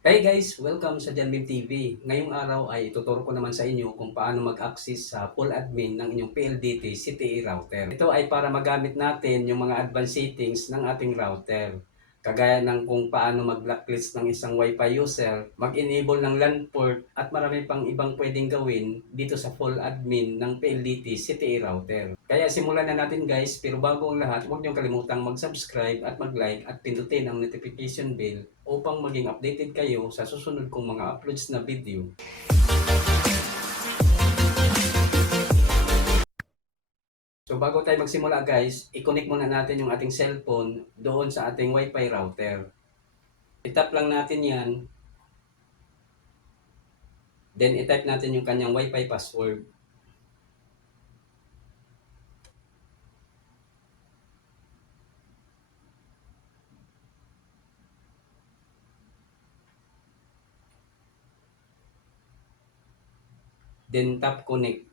Hey guys! Welcome sa Janmib TV. Ngayong araw ay ituturo ko naman sa inyo kung paano mag-access sa full admin ng inyong PLDT CTE router. Ito ay para magamit natin yung mga advanced settings ng ating router. Kagaya ng kung paano mag-blacklist ng isang Wi-Fi user, mag-enable ng LAN port at marami pang ibang pwedeng gawin dito sa full admin ng PLDT CTE router. Kaya simulan na natin guys, pero bago ang lahat, huwag niyong kalimutang mag-subscribe at mag-like at pindutin ang notification bell upang maging updated kayo sa susunod kong mga uploads na video. So bago tayo magsimula guys, i-connect muna natin yung ating cellphone doon sa ating Wi-Fi router. I-tap lang natin yan, then i-type natin yung kanyang Wi-Fi password. Then tap connect.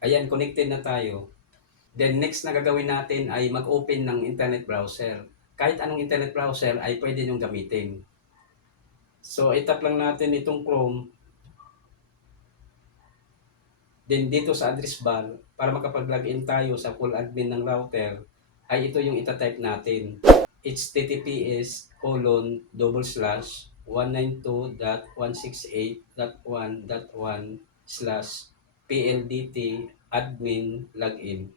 Ayan, connected na tayo. Then next na gagawin natin ay mag-open ng internet browser. Kahit anong internet browser ay pwede nyong gamitin. So itap lang natin itong Chrome. Then dito sa address bar, para makapag-login tayo sa full admin ng router, ay ito yung itatype natin. https://192.168.1.1/PLDT admin login.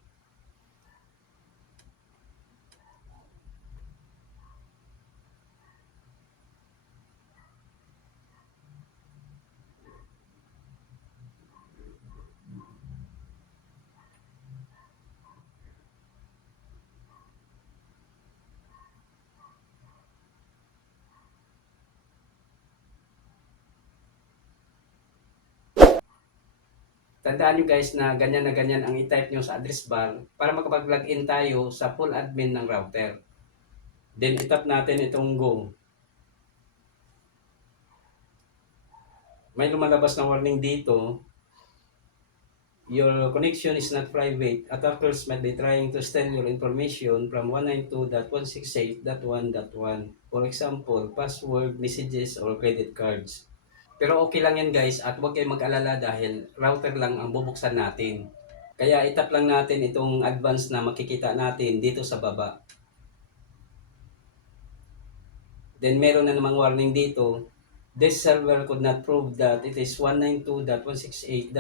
Tandaan nyo guys na ganyan ang i-type nyo sa address bar para makapag-login tayo sa full admin ng router. Then itap natin itong go. May lumalabas na warning dito. Your connection is not private. Attackers might be trying to steal your information from 192.168.1.1. For example, password, messages, or credit cards. Pero okay lang yan guys at huwag kayong mag-alala dahil router lang ang bubuksan natin. Kaya itap lang natin itong advance na makikita natin dito sa baba. Then meron na namang warning dito. This server could not prove that it is 192.168.1.1.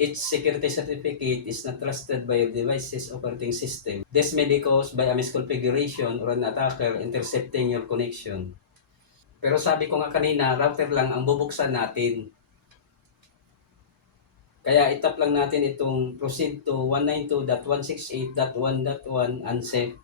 Its security certificate is not trusted by your device's operating system. This may be caused by a misconfiguration or an attacker intercepting your connection. Pero sabi ko nga kanina, router lang ang bubuksan natin. Kaya itap lang natin itong proceed to 192.168.1.1 unsafe.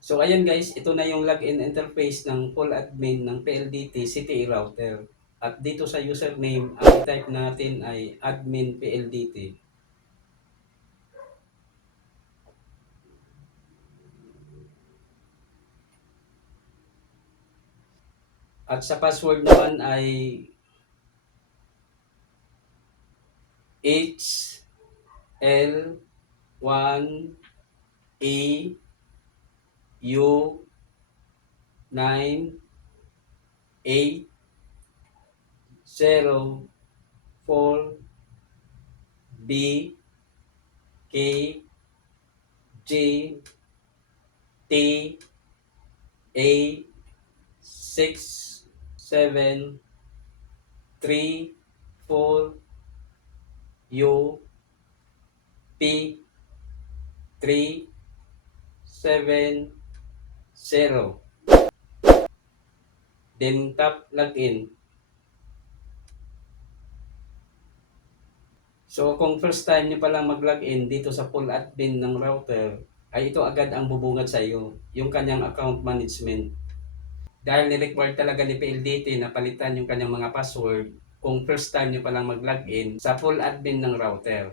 So ayan guys, ito na yung login interface ng full admin ng PLDT CTE router. At dito sa username, ang i-type natin ay admin PLDT. At sa password naman ay HL1A-U9A67340. Then tap login. So kung first time nyo palang mag-login dito sa full admin ng router, ay ito agad ang bubungad sa iyo, yung kanyang account management. Dahil ni-require talaga ni PLDT na palitan yung kanyang mga password kung first time nyo palang mag-login sa full admin ng router.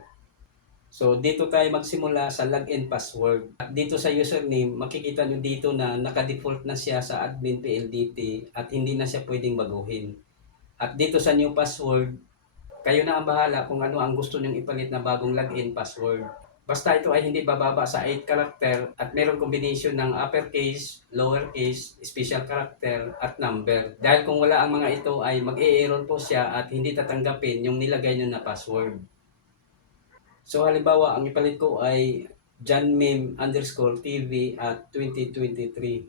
So, dito tayo magsimula sa login password. At dito sa username, makikita nyo dito na naka-default na siya sa admin PLDT at hindi na siya pwedeng baguhin. At dito sa new password, kayo na ang bahala kung ano ang gusto nyong ipalit na bagong login password. Basta ito ay hindi bababa sa 8 character at mayroong combination ng uppercase, lowercase, special character at number. Dahil kung wala ang mga ito ay mag-e-error po siya at hindi tatanggapin yung nilagay nyo na password. So halimbawa, ang ipalit ko ay johnmeme_tv at 2023.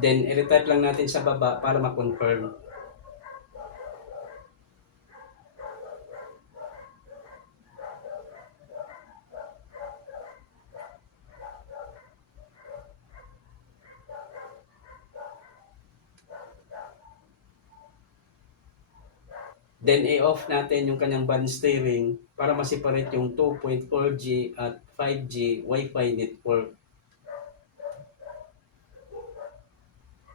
Then, i-retype lang natin sa baba para ma-confirm. Then, i-off natin yung kanyang band steering para ma-separate yung 2.4G at 5G Wi-Fi network.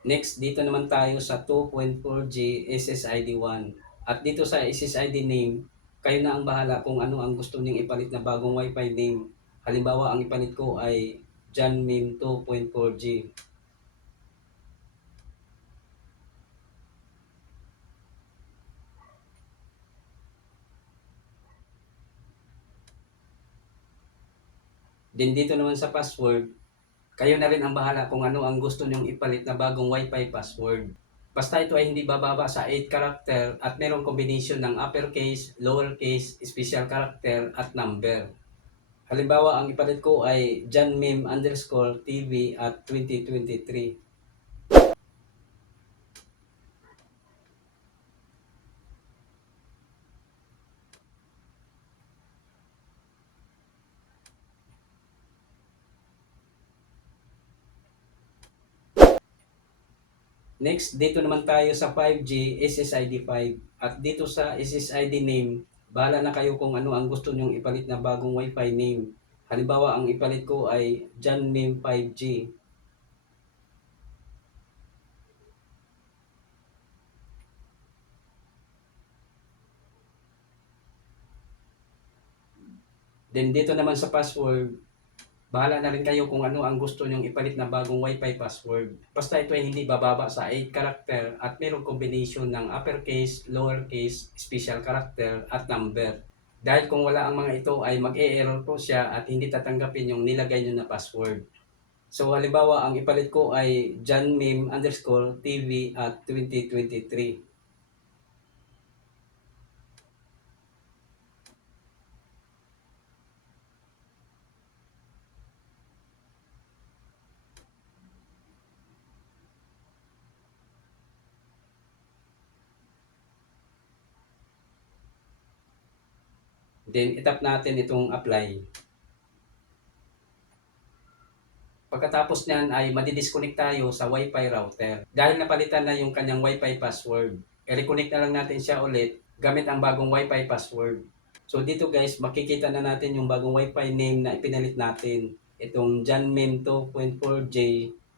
Next, dito naman tayo sa 2.4G SSID1. At dito sa SSID name, kayo na ang bahala kung ano ang gusto niyong ipalit na bagong Wi-Fi name. Halimbawa, ang ipalit ko ay JohnMeme 2.4G. Then dito naman sa password, kayo na rin ang bahala kung ano ang gusto nyong ipalit na bagong Wi-Fi password. Basta ito ay hindi bababa sa 8 character at mayroong combination ng uppercase, lowercase, special character at number. Halimbawa, ang ipalit ko ay johnmeme_tv at 2023. Next, dito naman tayo sa 5G SSID5. At dito sa SSID name, bahala na kayo kung ano ang gusto nyong ipalit na bagong Wi-Fi name. Halimbawa, ang ipalit ko ay johnmeme 5G. Then dito naman sa password, bahala na rin kayo kung ano ang gusto nyong ipalit na bagong Wi-Fi password. Basta ito ay hindi bababa sa 8 character at mayroong combination ng uppercase, lowercase, special character at number. Dahil kung wala ang mga ito ay mag-e-error po siya at hindi tatanggapin yung nilagay nyo na password. So halimbawa, ang ipalit ko ay johnmeme_tv at 2023. Then itap natin itong apply. Pagkatapos niyan ay madidisconnect tayo sa Wi-Fi router. Dahil napalitan na yung kanyang Wi-Fi password, i-reconnect na lang natin siya ulit gamit ang bagong Wi-Fi password. So dito guys, makikita na natin yung bagong Wi-Fi name na ipinalit natin. Itong johnmeme 2.4J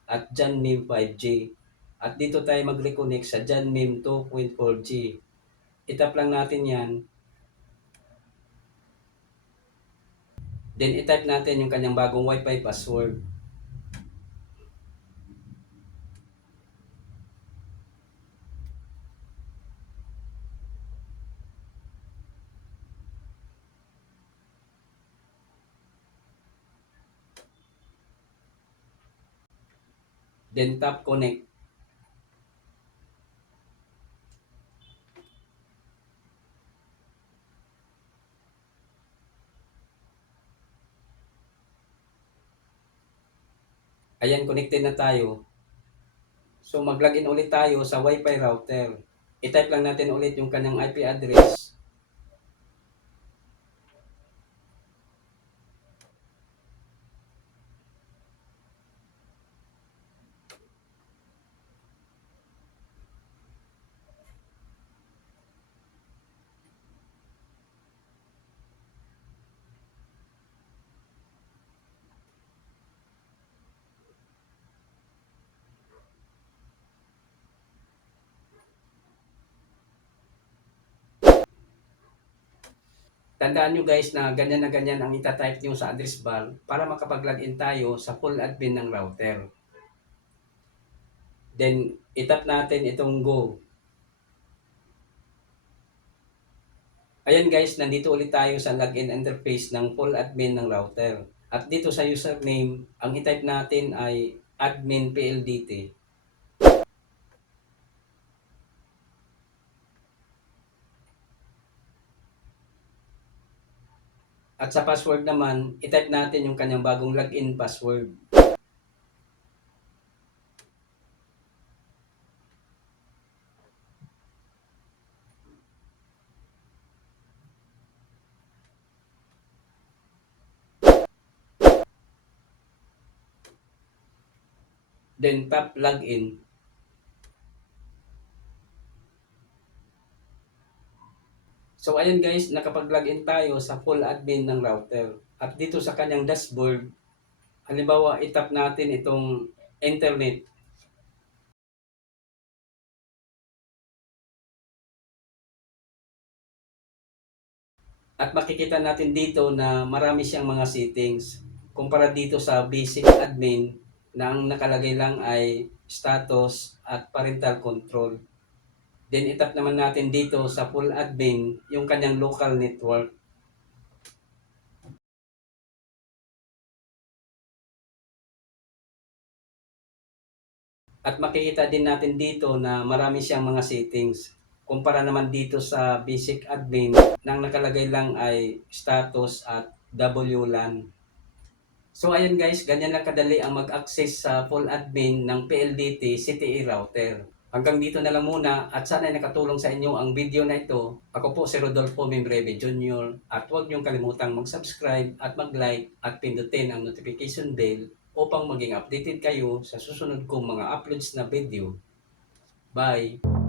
at johnmeme 5G. At dito tayo mag-reconnect sa johnmeme 2.4G. Itap lang natin yan. Then itype natin yung kanyang bagong Wi-Fi password. Then tap connect. Ayan, connected na tayo. So mag-login ulit tayo sa Wi-Fi router. I-type lang natin ulit yung kanyang IP address. Tandaan nyo guys na ganyan ang itatype nyo sa address bar para makapag-login tayo sa full admin ng router. Then, itap natin itong go. Ayan guys, nandito ulit tayo sa login interface ng full admin ng router. At dito sa username, ang itype natin ay admin PLDT. At sa password naman, itype natin yung kanyang bagong login password. Then tap login. So ayan guys, nakapag-login tayo sa full admin ng router. At dito sa kanyang dashboard, halimbawa itap natin itong internet. At makikita natin dito na marami siyang mga settings. Kumpara dito sa basic admin na ang nakalagay lang ay status at parental control. Then itap naman natin dito sa full admin yung kanyang local network. At makikita din natin dito na marami siyang mga settings. Kumpara naman dito sa basic admin, nang nakalagay lang ay status at WLAN. So ayan guys, ganyan lang kadali ang mag-access sa full admin ng PLDT CTE router. Hanggang dito na lang muna at sana ay nakatulong sa inyo ang video na ito. Ako po si Rodolfo Membreve Jr. At huwag niyong kalimutang mag-subscribe at mag-like at pindutin ang notification bell upang maging updated kayo sa susunod kong mga uploads na video. Bye!